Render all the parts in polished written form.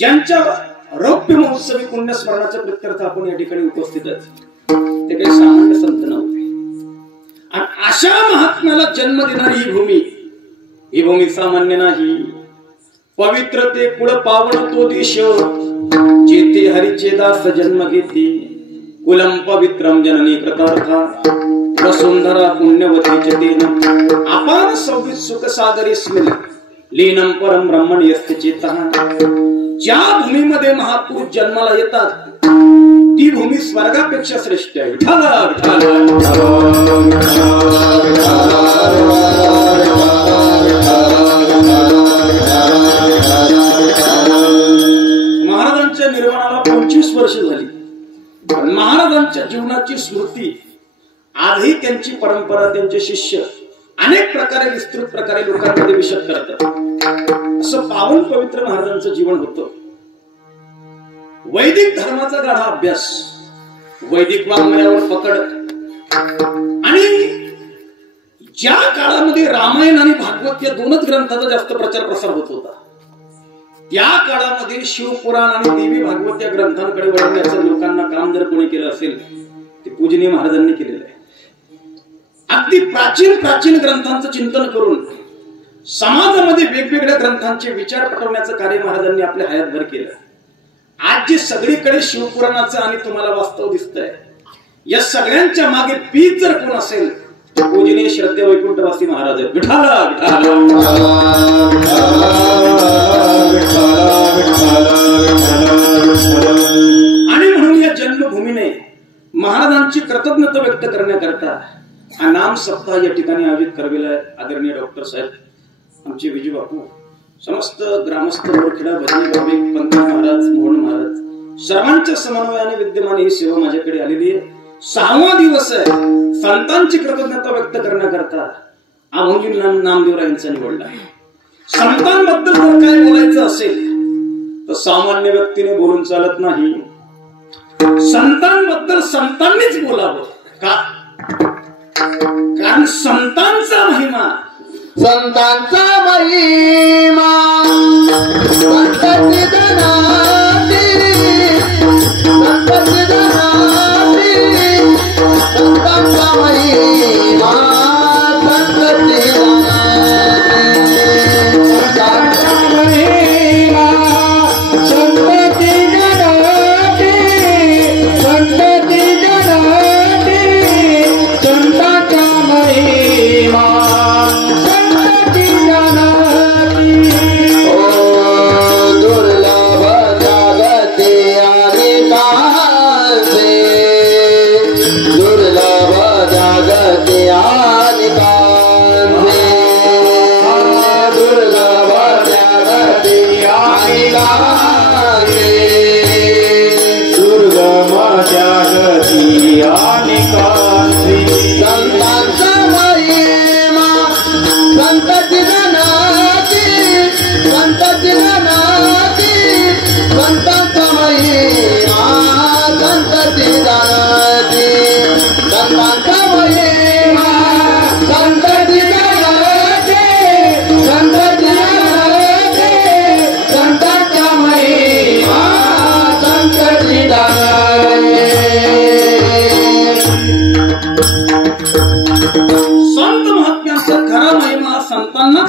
ज्यांच्या रौप्य महोत्सवी पुण्यस्मरणाच्या प्रत्यर्थ आपण या ठिकाणी उपस्थित आहेत ते काही सामान्य संत नव्हते. आणि अशा महात्म्याला जन्म देणारी ही भूमी सामान्य नाही. पवित्र ते कुळ पावन तो देश जेथे हरीचे दास जन्म घेते. कुलम पवित्रम जननी कृतार्था वसुंधरा पुण्यवती तेन अपार सौवित सुख सागरेस्मिन लीनम परम ब्रह्मण यस्य चेतः. ज्या भूमीमध्ये महापुरुष जन्माला येतात ती भूमी स्वर्गापेक्षा श्रेष्ठ आहे. महाराजांच्या निर्वाणाला 25 वर्ष झाली. महाराजांच्या जीवनाची स्मृती आजही त्यांची परंपरा त्यांचे शिष्य अनेक प्रकारे विस्तृत प्रकारे लोकांमध्ये विशद करतात. असं पावन पवित्र महाराजांचं जीवन होतं. वैदिक धर्माचा गाढा अभ्यास, वैदिक वाङ्मयावर पकड आणि ज्या काळामध्ये रामायण आणि भागवत या दोनच ग्रंथाचा जास्त प्रचार प्रसार होत होता त्या काळामध्ये शिवपुराण आणि देवी भागवत या ग्रंथांकडे वळवण्याचं लोकांना काम जर कोणी केलं असेल ते पूजनीय महाराजांनी केलेलं आहे. अगदी प्राचीन ग्रंथांचं चिंतन करून समाजामध्ये वेगवेगळ्या ग्रंथांचे विचार पटवण्याचं कार्य महाराजांनी आपल्या हयातभर केलं. आज जे सगळीकडे शिवपुराणाचं आणि तुम्हाला वास्तव दिसतंय या सगळ्यांच्या मागे पीठ जर कोण असेल तर पूजनीय श्रद्धेय वैकुंठवासी महाराज आहेत. आणि म्हणून या जन्मभूमीने महाराजांची कृतज्ञता व्यक्त करण्याकरता हा नाम सप्ताह या ठिकाणी आयोजित करविला आहे. आदरणीय डॉक्टर साहेब, आमचे विजय बापू, समस्त ग्रामस्थ, मोरखेडा, भजनी बाबी, पंत महाराज, मोहन महाराज सर्वांच्या समन्वयाने विद्यमान ही सेवा माझ्याकडे आलेली आहे. 6वा दिवस आहे. संतांची कृतज्ञता व्यक्त करण्याकरता अभंगी नामदेवरायांचा निवडला आहे. संतांबद्दल जर काय बोलायचं असेल तर सामान्य व्यक्तीने बोलून चालत नाही. संतांबद्दल संतांनीच बोलावं. का? कारण संतांचा महिमा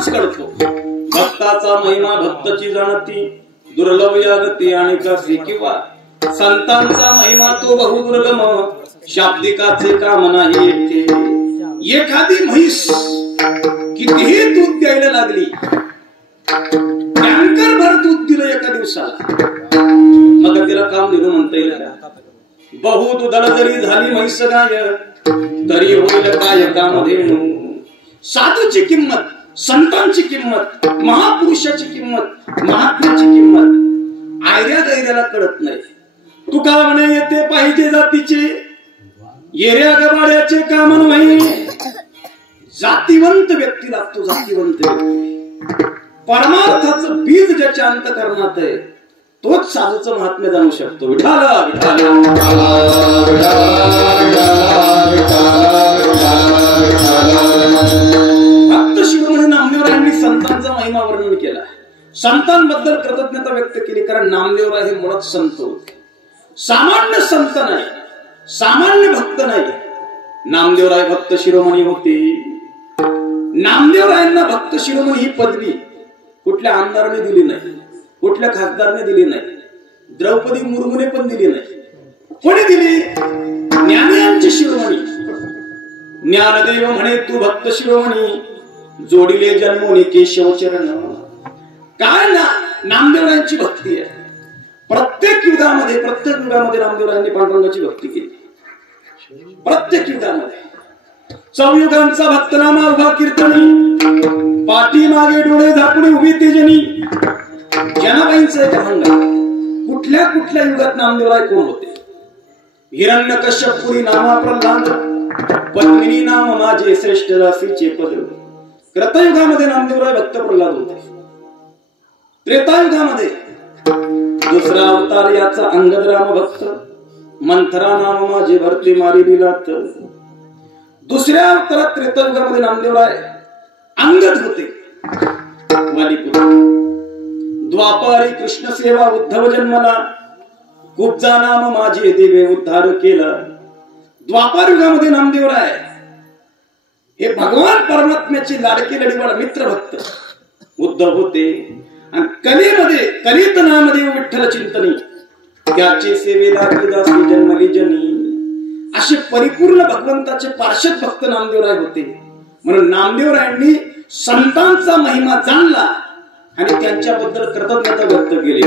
कळतो. भक्ताचा महिमा भक्ताची जाणती दुर्लभ यागती आणि कशी किंवा संतांचा महिमा तो बहुदुर्लभ शाब्दिकाचे काम नाही येते. एखादी म्हैस कितीही दूध द्यायला लागली, टँकर भर दूध दिलं एका दिवसाला, मग तिला काम दिलं म्हणता येईल का? बहु दुधाला जरी झाली म्हैस गाय तरी होईल काय काम धेनू. साधूची किंमत, संतांची किंमत, महापुरुषाची किंमत, महात्म्याची किंमत आयऱ्या गैऱ्याला कळत नाही. तुका म्हणे येते पाहिजे जातीचे येऱ्या गबाड्याचे काम नाही. जातीवंत व्यक्ती लागतो, जातीवंत व्यक्ती. परमार्थाचं बीज ज्याच्या अंतःकरणात आहे तोच साधूचं महात्म्य जाणू शकतो. विठाला भक्त शिरोमणी नामदेवरायांनी संतांचा महिमा वर्णन केला. संतांबद्दल कृतज्ञता व्यक्त केली, कारण नामदेवराय हे मुळात संत होते. सामान्य संत नाही, सामान्य भक्त नाही. नामदेवराय भक्त शिरोमणी होते. नामदेवरायांना भक्त शिरोमणी ही पदवी कुठल्या आमदाराने दिली नाही, कुठल्या खासदाराने दिली नाही, द्रौपदी मुर्मूने पण दिली नाही. कोणी दिली? ज्ञानियांची शिरोमणी. ज्ञानदेव म्हणे तू भक्त शिरोमणी, जोडिले जन्मोनी केशव चरण. काय ना नामदेवरायांची भक्ती आहे. प्रत्येक युगामध्ये नामदेवरायांनी पांडुरंगाची भक्ती केली. प्रत्येक युगामध्ये चौयुगांचा भक्तनामा उभा कीर्तनी, पाठी मागे डोळे झाकून उभी तेजनी. जनाबाईंचा एक अभंग. कुठल्या कुठल्या युगात नामदेवराय कोण होते? हिरण्यकश्यपुरी नामा प्रल्हाद, पद्मिनी नाम माझे श्रेष्ठ दासीचे पद. कृतयुगामध्ये नामदेवराय भक्त प्रल्हाद होते. त्रेतायुगामध्ये दुसरा अवतार याचा अंगद राम भक्त, मंथरा नाम माझे भरते मारी दिलात. दुसऱ्या अवतारात त्रेतायुगामध्ये नामदेवराय अंगद होते, वालीपुत्र. द्वापारी कृष्ण सेवा उद्धव जन्मला, कुब्जा नाम माझे देवे उद्धार केला. द्वापार युगामध्ये नामदेवराय हे भगवान परमात्म्याचे लाडके लढीवाळ मित्र भक्त उद्धव होते. आणि कलीमध्ये कलित नामदेव विठ्ठल चिंतनी, त्याचे सेवेला दासी जन्मली जनी. असे परिपूर्ण भगवंताचे पार्षद भक्त नामदेवराय होते. म्हणून नामदेवरायांनी संतांचा महिमा जाणला आणि त्यांच्याबद्दल कृतज्ञता व्यक्त केली.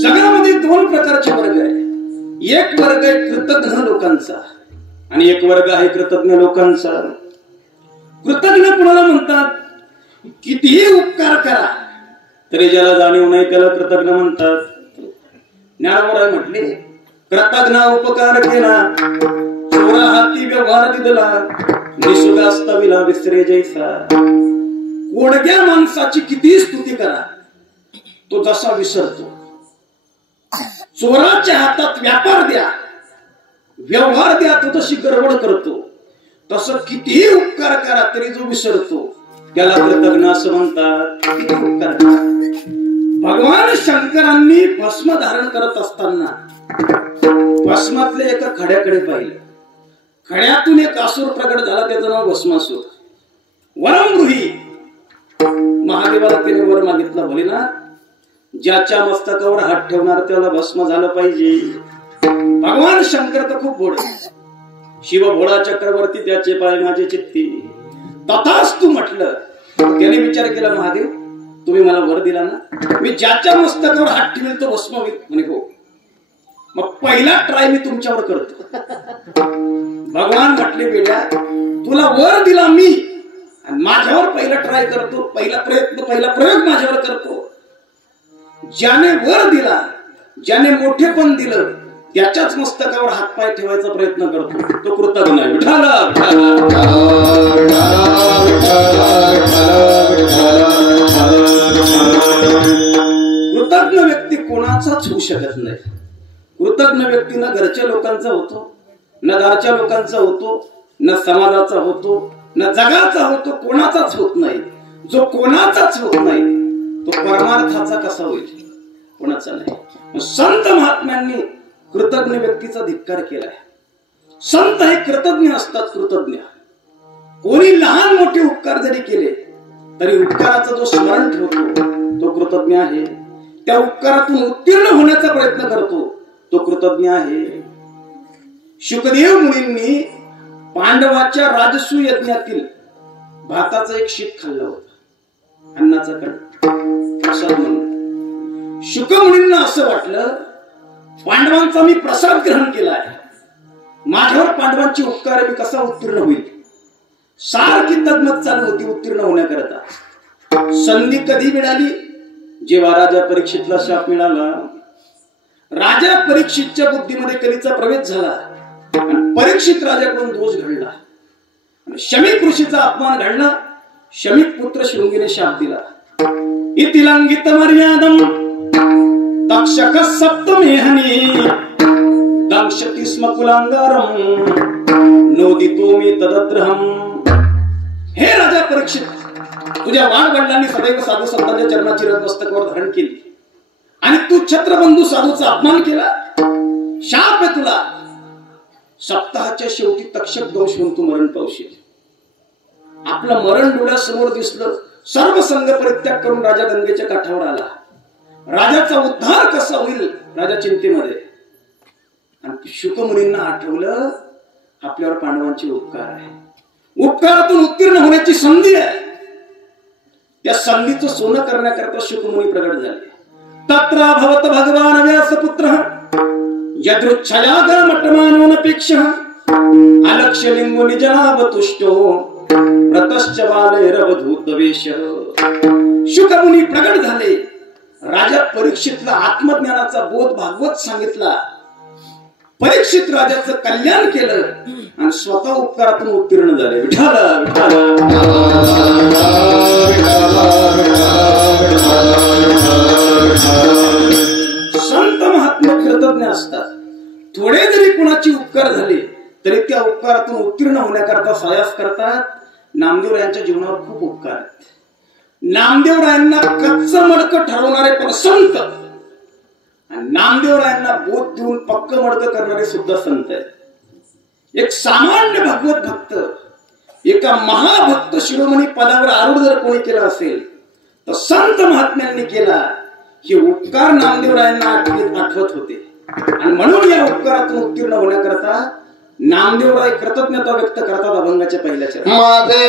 जगामध्ये दोन प्रकारचे वर्ग आहे. एक वर्ग आहे कृतज्ञ लोकांचा आणि एक वर्ग आहे कृतज्ञ लोकांचा. कृतज्ञ कुणाला म्हणतात? कितीही उपकार करा तरी ज्याला जाणीव नाही त्याला कृतज्ञ म्हणतात. ज्ञानोबराय म्हटले, कृतज्ञ उपकार केला, चोरा हाती व्यवहार दिला, निसुगास्तविला विसरे जैसा. कोडग्या माणसाची कितीही स्तुती करा तो जसा विसरतो. चोराच्या हातात व्यापार द्या, व्यवहार द्या, तो तशी गडबड करतो. तसं कितीही उपकार करा तरी जो विसरतो त्याला कृतज्ञ असं म्हणतात. किती उपकार करा. भगवान शंकरांनी भस्म धारण करत असताना भस्मातले एका खड्याकडे पाहिलं. खड्यातून एक असुर प्रकट झाला, त्याचं नाव भस्मासूर. वरमृही महादेवाला त्याने वर मागितला, भोलेनाथ, ज्याच्या मस्तकावर हात ठेवणार त्याला भस्म झालं पाहिजे. भगवान शंकर तर खूप भोळे. शिव भोळा चक्रवर्ती त्याचे पाय माझे चित्ती. तथास्तु म्हटलं. त्याने विचार केला, महादेव तुम्ही मला वर दिला ना, मी ज्याच्या मस्तकावर हात ठेवेल तो भस्म होईल. म्हणे हो, मग पहिला ट्राय मी तुमच्यावर करतो. भगवान म्हटले, बेड्या तुला वर दिला मी आणि माझ्यावर पहिला ट्राय करतो, पहिला प्रयोग माझ्यावर करतो. ज्याने वर दिला, ज्याने मोठेपण दिलं, त्याच्याच मस्तकावर हातपाय ठेवायचा प्रयत्न करतो, तो कृतज्ञ आहे. कृतज्ञ व्यक्ती कोणाचाच होऊ शकत नाही. कृतज्ञ व्यक्ती न घरच्या लोकांचा होतो, न दारच्या लोकांचा होतो, न समाजाचा होतो, न जगाचा होतो, कोणाचाच होत नाही. जो कोणाचाच होत नाही तो परमार्थाचा कसा होईल? कोणाचा नाही. संत महात्म्यांनी कृतज्ञ व्यक्तीचा धिक्कार केलाय. संत हे कृतज्ञ असतात. कृतज्ञ कोणी लहान मोठे उपकार जरी केले तरी उपकाराचा जो स्मरण ठेवतो तो कृतज्ञ आहे. त्या उपकारातून उत्तीर्ण होण्याचा प्रयत्न करतो तो कृतज्ञ आहे. शुकदेव मुनींनी पांडवाच्या राजसू यज्ञातील भाताचं एक शीत खाल्लं होतं, अन्नाचा कण प्रसाद म्हणून. शुक मुनींना असं वाटलं, पांडवांचा मी प्रसाद ग्रहण केलाय, माझ्यावर पांडवांचे उपकार मी कसा उत्तीर्ण होईल. सारखी तगमग चालू होती उत्तीर्ण होण्याकरता. संधी कधी मिळाली? जेव्हा राजा परीक्षितला शाप मिळाला. राजा परीक्षितच्या बुद्धीमध्ये कलीचा प्रवेश झाला आणि परीक्षित राजाकडून दोष घडला. शमीक ऋषीचा अपमान घडला. शमीक पुत्र शृंगीने शाप दिला. इतिलंघित मर्यादम तक्षक सप्तमेहनी दंशति स्म कुलांगारम नोदितो मी तदद्रहम। हे राजा परीक्षित, तुझ्या वाडवडिलांनी सदैव साधू संतांच्या चरणाची रज मस्तकावर धारण केली आणि तू छत्रबंधू साधूचा अपमान केला। शाप आहे तुला, सप्ताहाच्या शेवटी तक्षक दोष होऊन तू मरण पावशील। आपलं मरण डोळ्यासमोर दिसलं, सर्व संघ परित्याग करून राजा गंगेच्या काठावर आला। राजाचा उद्धार कसा होईल राजा चिंतेमध्ये। आणि शुकमुनींना आठवलं आपल्यावर पांडवांचे उपकार आहे, उपकारातून उत्तीर्ण होण्याची संधी आहे। त्या संधीचं सोनं करण्याकरता शुकमुनी प्रगट झाले। तत्र भवत भगवान व्यासपुत्रः यदृच्छयागमटमानोनपेक्षः अलक्ष्यलिंगो निजनावतुष्टो व्रतश्च बालैरवधूतवेशः। शुकमुनी प्रगट झाले, राजा परीक्षितला आत्मज्ञानाचा बोध भागवत सांगितला। परीक्षित राजाचं कल्याण केलं आणि स्वतः उपकारातून उत्तीर्ण झाले। विठाला संत महात्मा कृतज्ञ असतात। थोडे जरी कुणाची उपकार झाले तरी त्या उपकारातून उत्तीर्ण होण्याकरता सायास करतात। नामदेवरायांच्या जीवनावर खूप उपकार आहेत। नामदेवरायांना कच्च मडकं ठरवणारे पण संत, आणि नामदेवरायांना बोध देऊन पक्क मडकं करणारे सुद्धा संत आहेत। एक सामान्य भगवत भक्त एका महाभक्त शिरोमणी पदावर आरूढ जर कोणी केला असेल तर संत महात्म्यांनी केला। हे उपकार नामदेवरायांना आठवत होते आणि म्हणून या उपकारातून उत्तीर्ण होण्याकरता नामदेवराय कृतज्ञता व्यक्त करतात अभंगाच्या पहिल्या चरणात। माझे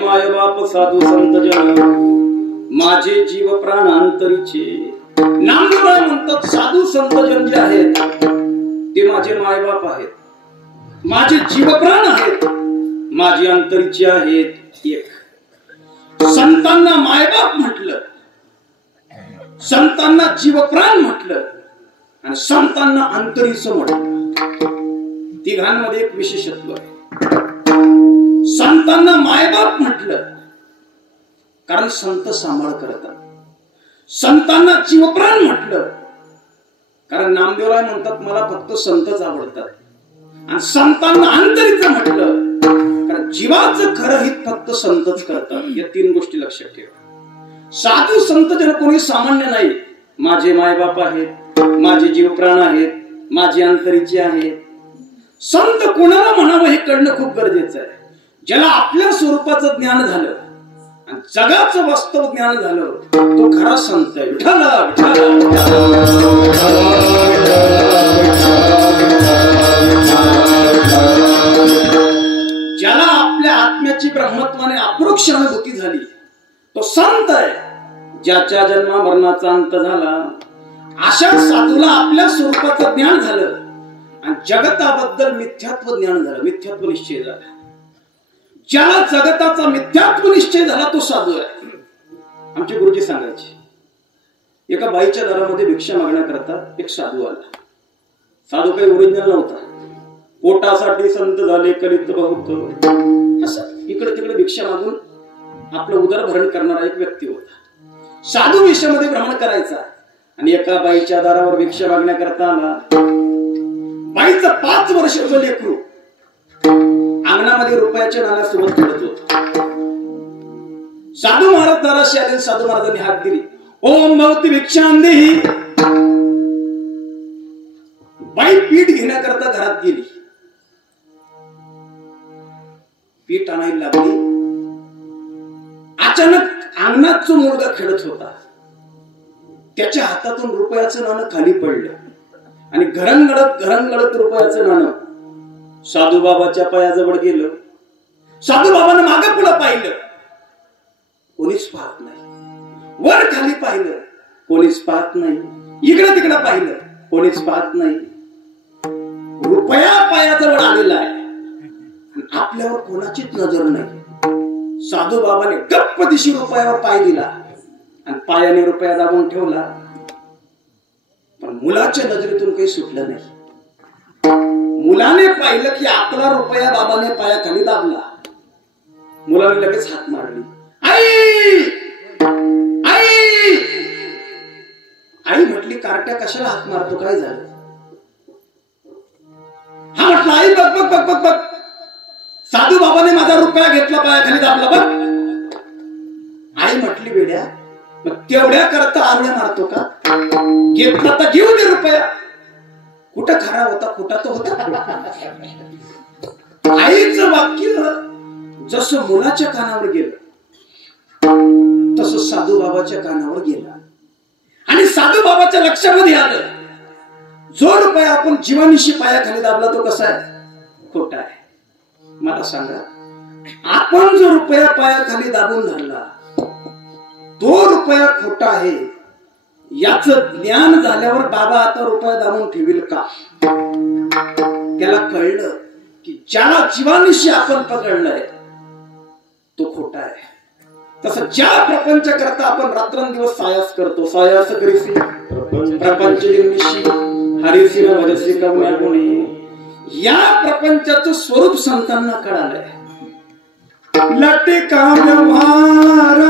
माय बाप साधू संत जन माझे जीव प्राण अंतरीचे। नामदेवराय म्हणतात साधू संत जन जे आहेत ते माझे मायबाप आहेत, माझे जीवप्राण आहेत, माझी अंतरीचे आहेत। एक संतांना मायबाप म्हटलं, संतांना जीवप्राण म्हटलं आणि संतांना अंतरीच म्हटलं। तिघांमध्ये एक विशेषत्व आहे। संतांना मायबाप म्हटलं कारण संत सांभाळ करतात, संतांना जीवप्राण म्हटलं कारण नामदेवराय म्हणतात मला फक्त संतच आवडतात, आणि संतांना अंतरीचं म्हटलं कारण जीवाचं खरं हित फक्त संतच करतात. या 3 गोष्टी लक्षात ठेवा. साधू संत जन कोणी सामान्य नाही. माझे मायबाप आहेत, माझे जीव प्राण आहेत, माझे अंतरीचे आहेत. संत कोणाला म्हणावं हे कळणं खूप गरजेचं आहे. ज्याला आपल्या स्वरूपाचं ज्ञान झालं आणि जगाचं वास्तव ज्ञान झालं तो खरा संत आहे. ज्याला आपल्या आत्म्याची ब्रह्मत्वाने अप्रोक्ष अनुभूती झाली तो संत आहे. ज्याच्या जन्मा मरणाचा अंत झाला अशा साधूला आपल्या स्वरूपाचं ज्ञान झालं आणि जगताबद्दल मिथ्यात्व ज्ञान झालं, मिथ्यात्व निश्चय झाला. ज्याला जगताचा मिथ्यात्व निश्चय झाला तो साधू आहे. आमचे गुरुजी सांगायचे एका बाईच्या दारामध्ये भिक्षा मागण्याकरता एक साधू आला. साधू काही ओरिजिनल नव्हता. पोटासाठी संत झाले कलित बहुत, असं इकडे तिकडे भिक्षा मागून आपलं उदरभरण करणारा एक व्यक्ती होता. साधू विषयामध्ये भ्रमण करायचा आणि एका बाईच्या दारावर भिक्षा मागण्याकरता आला. बाईचं 5 वर्षाचं लेकरू अंगणामध्ये रुपयाच्या नाण्यासोबत खेळत होत. साधू महाराज दाराशी आले. साधू महाराजांनी हात दिली. ओम भवती भिक्षां देहि. बाई पीठ घेण्याकरता घरात गेली. पीठ आणायला लागली. अचानक अंगणात जो मुलगा खेळत होता त्याच्या हातातून रुपयाचं नाणं खाली पडलं आणि घरंगळत रुपयाचं नाणं साधू बाबाच्या पायाजवळ गेलं. साधू बाबांना मागे पुढे पाहिलं, कोणीच पाहत नाही. वर खाली पाहिलं, कोणीच पाहत नाही. इकडे तिकडे पाहिलं, कोणीच पाहत नाही. रुपया पायाजवळ आलेला आहे, आपल्यावर कोणाचीच नजर नाही. साधू बाबाने गप्प दिशी रुपयावर पाय दिला आणि पायाने रुपया दाबून ठेवला. पण मुलाच्या नजरेतून काही सुटलं नाही. मुलाने पाहिलं की आपला रुपया बाबाने पायाखाली दाबला. मुलाने लगेच हात मारली. आई आई आई म्हटली, कार्ट्या कशाला हात मारतो, काय झालं? हा म्हटलं, आई बघ बघ बघ बघ बघ, साधू बाबाने माझा रुपया घेतला, पायाखाली दाबला बघ. आई म्हटली, बेड्या मग तेवढ्या करता आम्ही मारतो का? घेतला तर घेऊ दे रुपया. कुठं खरा होता, खोटा तो होता. आईचं वाक्य जसं मुलाच्या कानावर गेलं तसं साधू बाबाच्या कानावर गेलं आणि साधू बाबाच्या लक्षामध्ये आलं, जो रुपया आपण जीवानिशी पायाखाली दाबला तो कसा आहे, खोटा आहे. मला सांगा, आपण जो रुपया पायाखाली दाबून धरला तो रुपया खोटा आहे याचं ज्ञान झाल्यावर बाबा आता रुपया दाबून ठेवील का? त्याला कळलं की ज्याला जीवानिशी आपण पकडलंय तो खोटा आहे. तसं ज्या प्रपंच करता आपण रात्रंदिवस सायास करतो, सायास करीसी प्रपंच निर्मिशी हरिसी न भजसी कवया गुणी, या प्रपंचाचं स्वरूप संतांना कळालंय. लटिका व्यवहार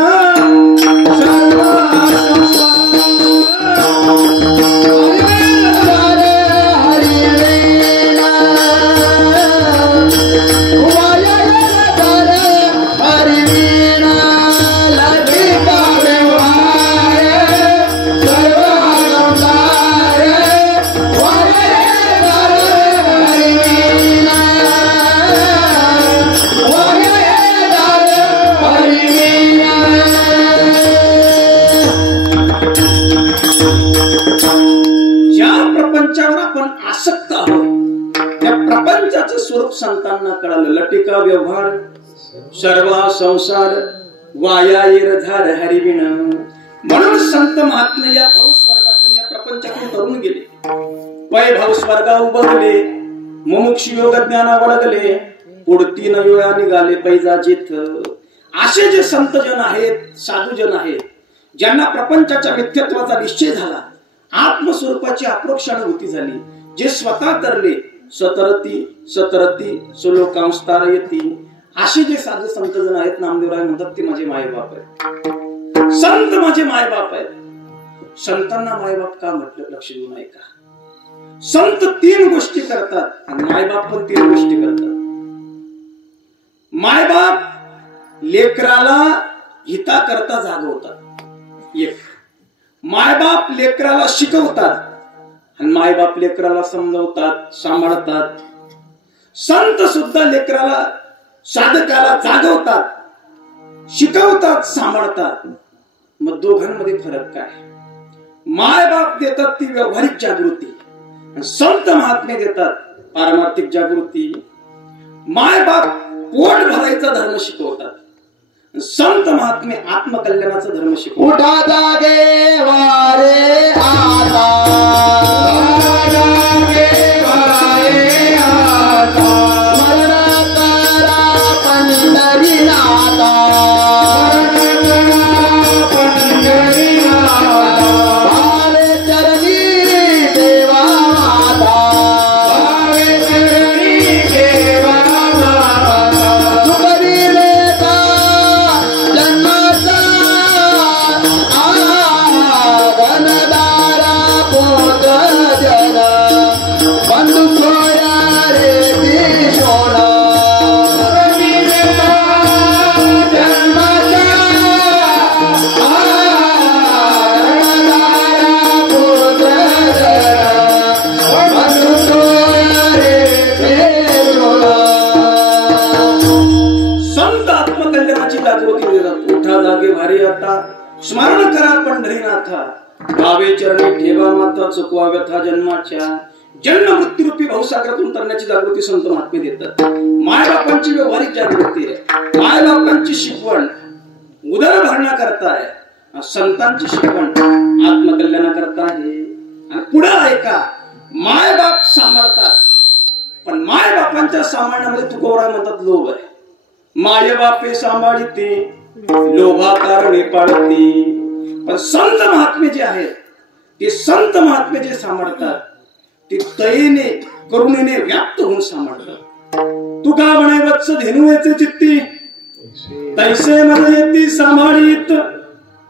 स्वरूप संतांना कळालं. लटिका व्यवहार सर्वा संसार वाया धार हरिविण. म्हणून संत महात्मे या भाव स्वर्गातून, या प्रपंचातून तरुण गेले. पै भाव स्वर्गा उभरले, मुमुक्ष योग ज्ञाना वळगले, पुढती नयोया निघाले पैजाजीत. असे जे संत जन आहेत, साधू जन आहेत, ज्यांना प्रपंचाच्या मिथ्यत्वाचा निश्चय झाला, आत्मस्वरूपाची अप्रोक्ष अनुभूती झाली, जे स्वतः तरले सतरती सतरती सुलोकांस्तारयती, असे जे साधू संत जण आहेत, नामदेवराय म्हणतात ते माझे मायबाप आहेत. संत माझे मायबाप आहेत. संतांना मायबाप का म्हटलं लक्ष देऊन ऐका. संत 3 गोष्टी करतात आणि मायबाप पण 3 गोष्टी करतात. मायबाप लेकराला हिता करता जागवतात. एक, मायबाप लेकराला शिकवतात आणि मायबाप लेकराला समजवतात, सांभाळतात. संत सुद्धा लेकराला, साधकाला जागवतात, शिकवतात, सांभाळतात. मग दोघांमध्ये फरक काय? मायबाप देतात ती व्यावहारिक जागृती, संत महात्मे देतात पारमार्थिक जागृती. मायबाप पोट भरायचा धर्म शिकवतात, संत महात्मे आत्मकल्याणाचा धर्म शिकवतात. उठा जागे वारे आता, जागे वारे आता, मरण करा पंढरीनाथा, भावे चरणी देवा माता, भावे चरणी देवा माता, सुखदिले का जन्माचा धनदारा पोत जन, बंधू खोया रे दिशोना, संत आत्मकल्याणाची जागृती देतात. उठा जागे भारी आता, स्मरण करा पंढरीनाथा, भावे चरणी ठेवा माता, चुकवा व्यथा जन्माच्या. जन्म मृत्यूरूपी भावसागरातून तरण्याची जागृती संत महात्मे देतात. मायबापांची व्यवहारिक जागृती आहे, मायबापांची शिकवण उदर भरण्याकरता आहे, संतांची शिकवण आत्मकल्याणाकरता आहे. आणि पुढे ऐका, मायबाप सांभाळतात, पण मायबापांच्या सांभाळण्यामध्ये तुकोबराय म्हणतात लोभ आहे. माय बापे सांभाळते, लोभा कारणे पाळते. पण संत महात्मे जे आहेत, ते संत महात्मे जे सांभाळतात ते दयेने, करुणेने व्याप्त होऊन सांभाळतात. तुका म्हणे वत्स धेनुवेचे चित्ती, तैसे मध्ये येती सांभाळीत.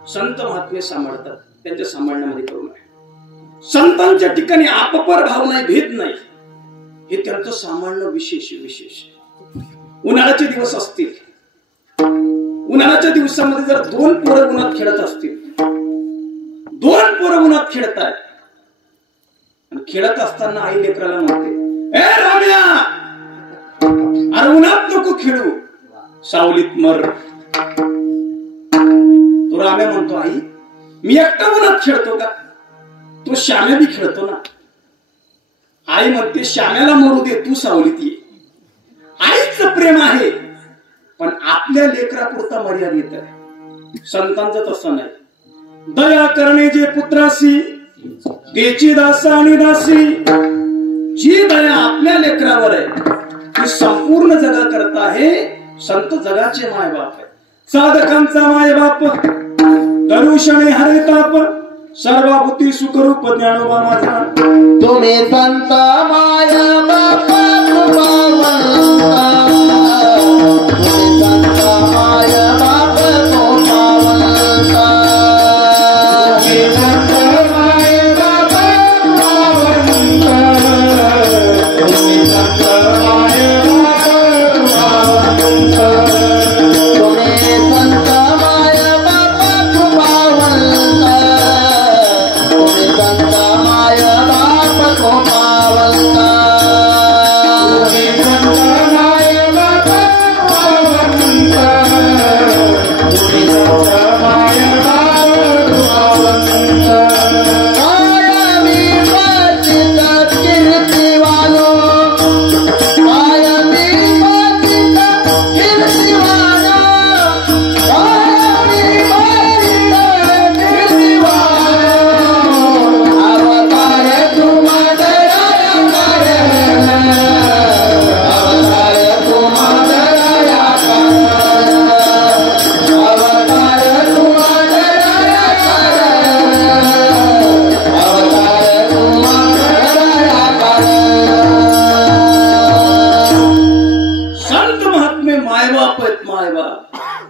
संत महात्मे सांभाळतात, त्यांच्या सांभाळण्यामध्ये करुणा आहे. संतांच्या ठिकाणी आपपर भाव नाही, भेद नाही, हे त्यांचं सांभाळणं विशेष विशेष. उन्हाळ्याचे दिवस असतील, उन्हाळ्याच्या दिवसामध्ये जर 2 पोरं उन्हात खेळत असतील, 2 पोरं उन्हात खेळतायत आणि खेळत असताना आई लेकराला म्हणते, ए राम्या, अरे उन्हात नको खेळू, सावलीत मर. तो राम्या म्हणतो, आई मी एकटा उन्हात खेळतो का? तो श्याम्या बी खेळतो ना. आई म्हणते, श्याम्याला मरू दे, तू सावलीत ये. आईचं प्रेम आहे, पण आपल्या लेकरापुरता मर्यादित आहे. संतांचं तसं नाही. दया करणे जे पुत्रासी, त्याची दासा आणि दासी. जी दया आपल्या लेकरावर आहे ती संपूर्ण जगा करता आहे. संत जगाचे मायबाप आहे, साधकांचा मायबाप. दरुषणे हरे ताप, सर्वभूती सुखरूप ज्ञानोबा माझा. तुम्ही संत माया बापा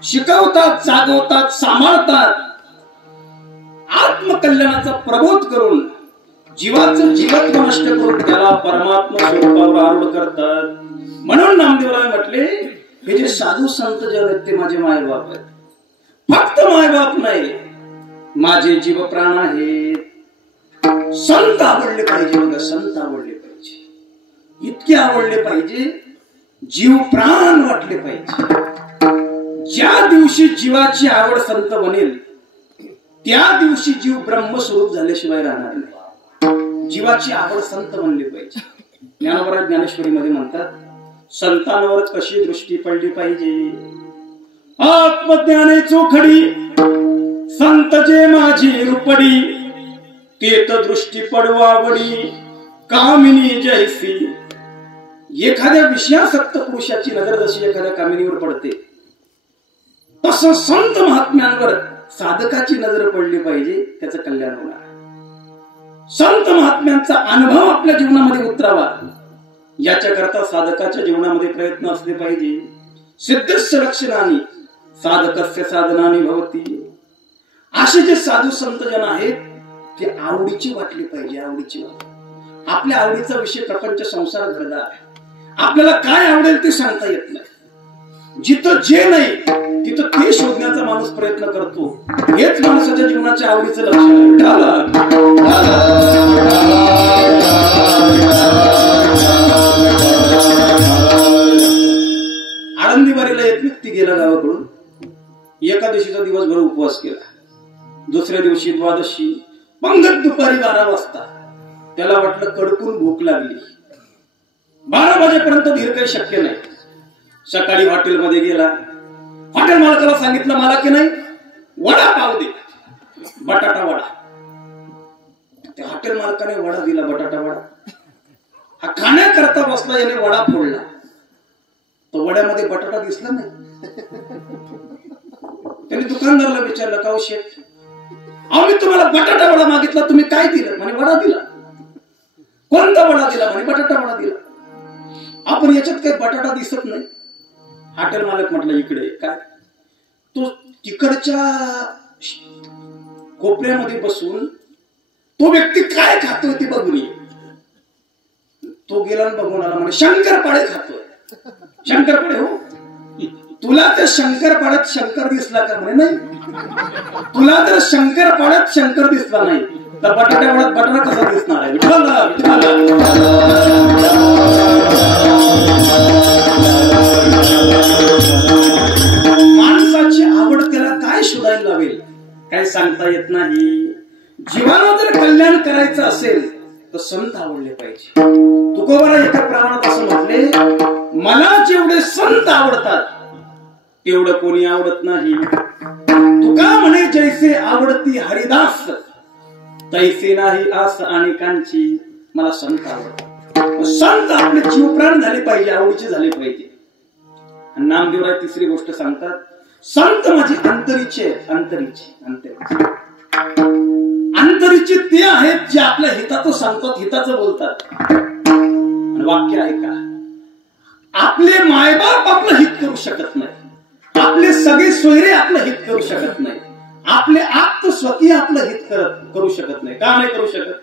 शिकवतात, जागवतात, सांभाळतात. आत्मकल्याणाचा प्रबोध करून जीवाचं जीवत्व नष्ट करून त्याला परमात्मा स्वरूपावर आरूढ करतात. म्हणून नामदेवराय म्हटले, हे जे साधू संत जे आहेत ते माझे मायबाप आहेत. फक्त मायबाप नाही, माझे जीव प्राण आहेत. संत आवडले पाहिजे बघा, संत आवडले पाहिजे, इतके आवडले पाहिजे, जीव प्राण वाटले पाहिजे. ज्या दिवशी जीवाची आवड संत बनेल त्या दिवशी जीव ब्रह्मस्वरूप झाल्याशिवाय राहणार नाही. जीवाची आवड संत बनली पाहिजे. ज्ञानोबा ज्ञानेश्वरी मध्ये म्हणतात, संतांवर कशी दृष्टी पडली पाहिजे. आत्मज्ञाने चोखडी संत जे माझी रुपडी, तेत दृष्टी पडवावडी कामिनी जैसी. एखाद्या विषयासक्त पुरुषाची नजर जशी एखाद्या कामिनीवर पडते, तसं संत महात्म्यांवर साधकाची नजर पडली पाहिजे, त्याचं कल्याण होणार. संत महात्म्यांचा अनुभव आपल्या जीवनामध्ये उतरावा, याच्याकरता साधकाच्या जीवनामध्ये प्रयत्न असले पाहिजे. सिद्धस्य लक्षणानी साधकस्य साधनानी भवती. असे जे साधू संत जन आहेत ते आवडीची वाटली पाहिजे, आवडीची वाटली. आपल्या आवडीचा विषय प्रपंच संसार घरदार आहे. आपल्याला काय आवडेल ते सांगता येत नाही. जिथं जे नाही तिथं ते शोधण्याचा माणूस प्रयत्न करतो. हेच माणसाच्या जीवनाच्या आवडीचं लक्षण आहे. आळंदीवारीला एक व्यक्ती गेला गावाकडून. एकादशीचा दिवसभर उपवास केला. दुसऱ्या दिवशी द्वादशी पंगत दुपारी 12 वाजता त्याला वाटलं कडकून भूक लागली. 12 वाजेपर्यंत धीर काही शक्य नाही. सकाळी हॉटेलमध्ये गेला. हॉटेल मालकाला सांगितलं, मला की नाही वडा पाव दे, बटाटा वडा. त्या हॉटेल मालकाने वडा दिला, बटाटा वडा. हा खाण्याकरता बसला, याने वडा फोडला. तो वड्यामध्ये बटाटा दिसला नाही. त्याने दुकानदाराला विचारलं, का शेठ, अहो मी तुम्हाला बटाटा वडा मागितला, तुम्ही काय दिलं? म्हणे वडा दिला. कोणता वडा दिला? म्हणे बटाटा वडा दिला. आपण याच्यात काही बटाटा दिसत नाही. हॉटेल मालक म्हटलं, इकडे काय? तो तिकडच्या कोपऱ्यामध्ये बसून तो व्यक्ती काय खातोय ते बघून ये. तो गेला बघून आला. म्हणे शंकरपाळे खातोय. शंकरपाळे? हो. तुला त्या शंकरपाड्यात शंकर दिसला का? म्हणे नाही. तुला जर शंकरपाड्यात शंकर दिसला नाही तर बटाट्या वड्यात बटाटा कसा दिसणार आहे? माणसाची आवड त्याला काय शोधायला लावेल काय सांगता येत नाही. जीवाला जर कल्याण करायचं असेल तर संत आवडले पाहिजे. तुकोबाला एका प्रमाणात असं म्हटले, मला जेवढे संत आवडतात तेवढं कोणी आवडत नाही. तुका म्हणे, जैसे आवडती हरिदास तैसे नाही आस अनेकांची. मला संत आवडतात. संत आपले जीवप्राण झाले पाहिजे, आवडीचे झाले पाहिजे. नामदेवराय तिसरी गोष्ट सांगतात, संत माझे अंतरीचे. अंतरीचे ते आहेत जे आपल्या हिताचं सांगतात, हिताचं बोलतात. वाक्य ऐका, आपले मायबाप आपलं हित करू शकत नाही. आपले सगळे सोयरे आपलं हित करू शकत नाही. आपले आप्त स्वकीय आपलं हित करू शकत नाही. का नाही करू शकत?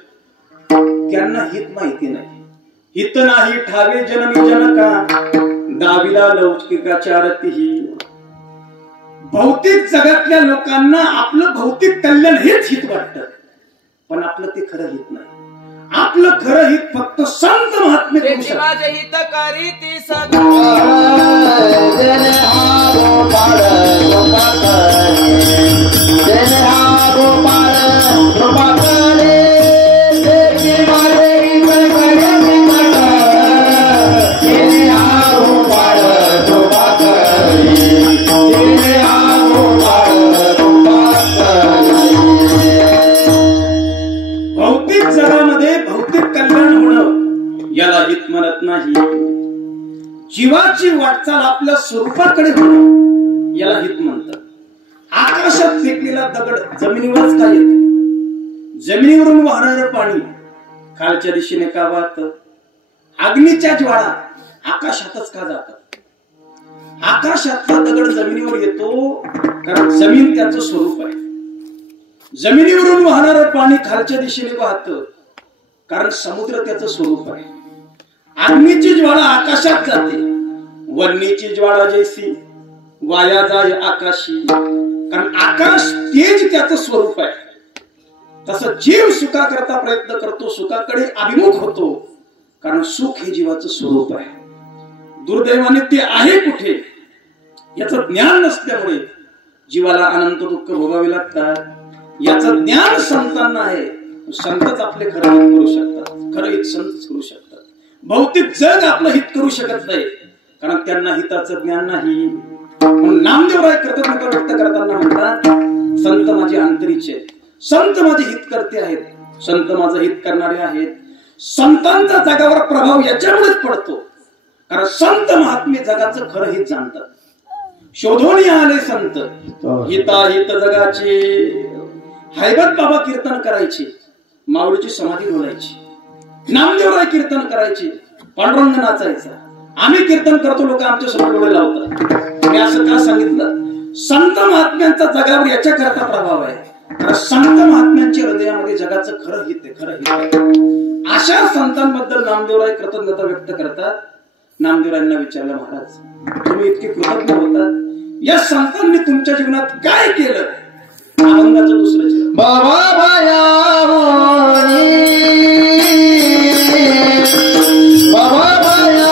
त्यांना हित माहिती नाही. हित नाही ठावे जननी जनका, दाविला लौकिकाचारतीही. भौतिक जगातल्या लोकांना आपलं भौतिक कल्याण हेच हित वाटतं, पण आपलं ते खरं हित नाही. आपलं खरं हित फक्त संत महात्मे करू शकतात. भौतिक जगामध्ये भौतिक कल्याण होणं याला हित म्हणत नाही. जीवाची वाटचाल आपल्या स्वरूपाकडे होणं याला हित म्हणतात. आकाशात फेकलेला दगड जमिनीवरच का येतो? जमिनीवरून वाहणारं पाणी खालच्या दिशेने का वाहतं? अग्नीच्या ज्वाळा आकाशातच का जातात? आकाशातला दगड जमिनीवर येतो कारण जमीन त्याचं स्वरूप आहे. जमिनीवरून वाहणारं पाणी खालच्या दिशेने वाहतं कारण समुद्र त्याचं स्वरूप आहे. अग्नीची ज्वाळा आकाशात जाते, वन्नीची ज्वाळा जैसी वाया जाय आकाशी, कारण आकाश तेज त्याचं स्वरूप आहे. तसं जीव सुखाकरता प्रयत्न करतो, सुखाकडे अभिमुख होतो, कारण सुख हे जीवाचं स्वरूप आहे. दुर्दैवाने ते आहे कुठे याचं ज्ञान नसल्यामुळे जीवाला अनंत दुःख भोगावे लागतात. याचं ज्ञान संतांना आहे. संतच आपले खरं हित करू शकतात, खरं हित संतच करू शकतात. भौतिक जग आपलं हित करू शकत नाही, कारण त्यांना हिताचं ज्ञान नाही. म्हणून नामदेवराय कृतज्ञता व्यक्त करताना म्हणतात, संत माझे अंतरीचे आहेत, संत माझे हित करते आहेत, संत माझं हित करणारे आहेत. संतांचा जगावर प्रभाव याच्यामुळेच पडतो, कारण संत महात्मे जगाचं खरं हित जाणतात. शोधून आले संत हिताहित जगाचे. हैबत बाबा कीर्तन करायचे, माऊलीची समाधी बोलायची, नामदेवराय कीर्तन करायचे, पांडुरंग नाचायचा. आम्ही कीर्तन करतो, लोक आमच्या समोर डोळे लावतात. मी असं का सांगितलं? संत महात्म्यांचा जगावर याच्या करता प्रभाव आहे, कारण संत महात्म्यांच्या हृदयामध्ये जगाचं खरं हित आहे, खरं हित आहे. अशा संतांबद्दल नामदेवराय कृतज्ञता व्यक्त करतात. नामदेवरायांना विचारलं, महाराज तुम्ही इतके कृतज्ञ होतात, या संतांनी तुमच्या जीवनात काय केलं? अभंगाचं दुसरं चरण. बाबा बाया बाबा बाया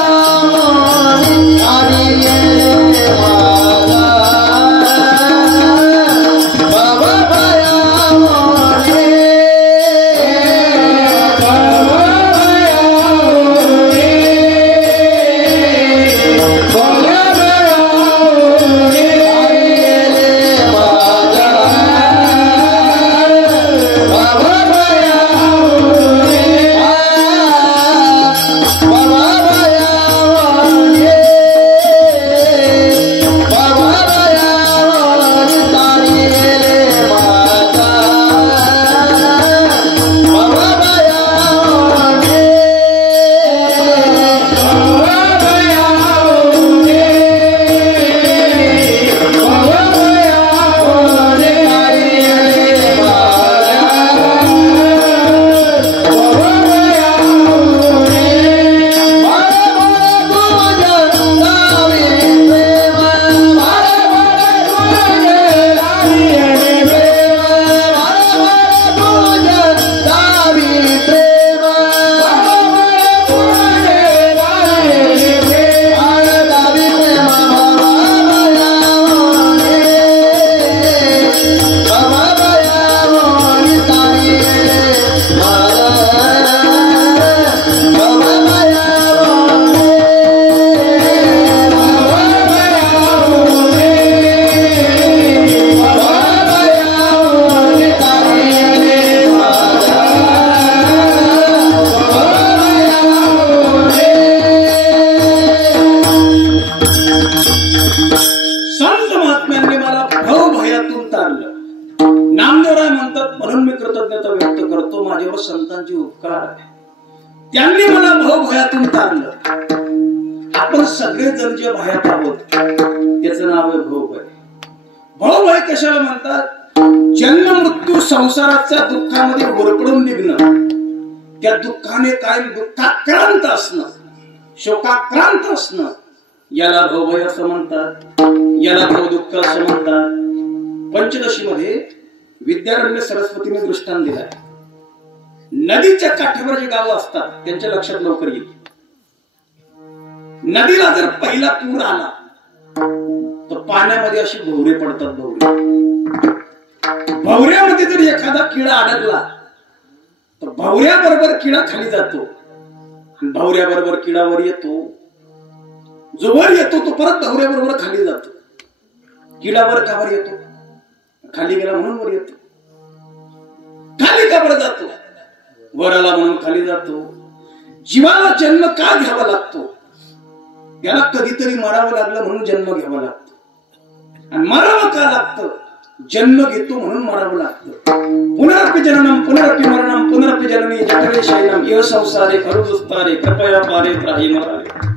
संतांचे उपकार आहे. त्यांनी मला भावभयातून तारलं. आपण सगळे जण जे भयात आहोत त्याचं नाव आहे भावभय. भावभय कशाला म्हणतात? जन्म मृत्यू संसाराच्या दुःखामध्ये होरपळून निघणं, त्या दुःखाने कायम दुःखाक्रांत असणं, शोकाक्रांत असणं, याला भावभय असं म्हणतात. याला भावदुःख असं म्हणतात. पंचदशी मध्ये विद्यारण्य सरस्वतीने दृष्टांत दिलाय. नदीच्या काठावर जे गावं असतात त्यांच्या लक्षात लवकर येईल. नदीला जर पहिला पूर आला तर पाण्यामध्ये अशी भोवरे पडतात. भोवऱ्यामध्ये जर एखादा किडा अडकला तर भोवऱ्याबरोबर किडा खाली जातो, भोवऱ्याबरोबर किडा वर येतो. जो वर येतो तो परत भोवऱ्याबरोबर खाली जातो. किडा वर का वर येतो? खाली गेला म्हणून वर येतो. खाली का वर जातो? वर आला म्हणून खाली जातो. जीवाला जन्म का घ्यावा लागतो? याला कधीतरी मरावं लागलं म्हणून जन्म घ्यावा लागतो. आणि मरावं का लागतं? जन्म घेतो म्हणून मरावं लागतं. पुनरपि जननम पुनरपि मरणम पुनरपि जननी जठरे शयनम इह संसारे खरुदुस्तारे कृपया पारे त्राही मरारे.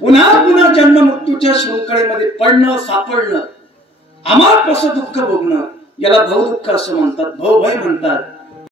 पुन्हा पुन्हा जन्म मृत्यूच्या शृंखळेमध्ये पडणं, सापडणं, अमाप असं दुःख भोगणं, याला भावदुःख असं म्हणतात, भावभय म्हणतात.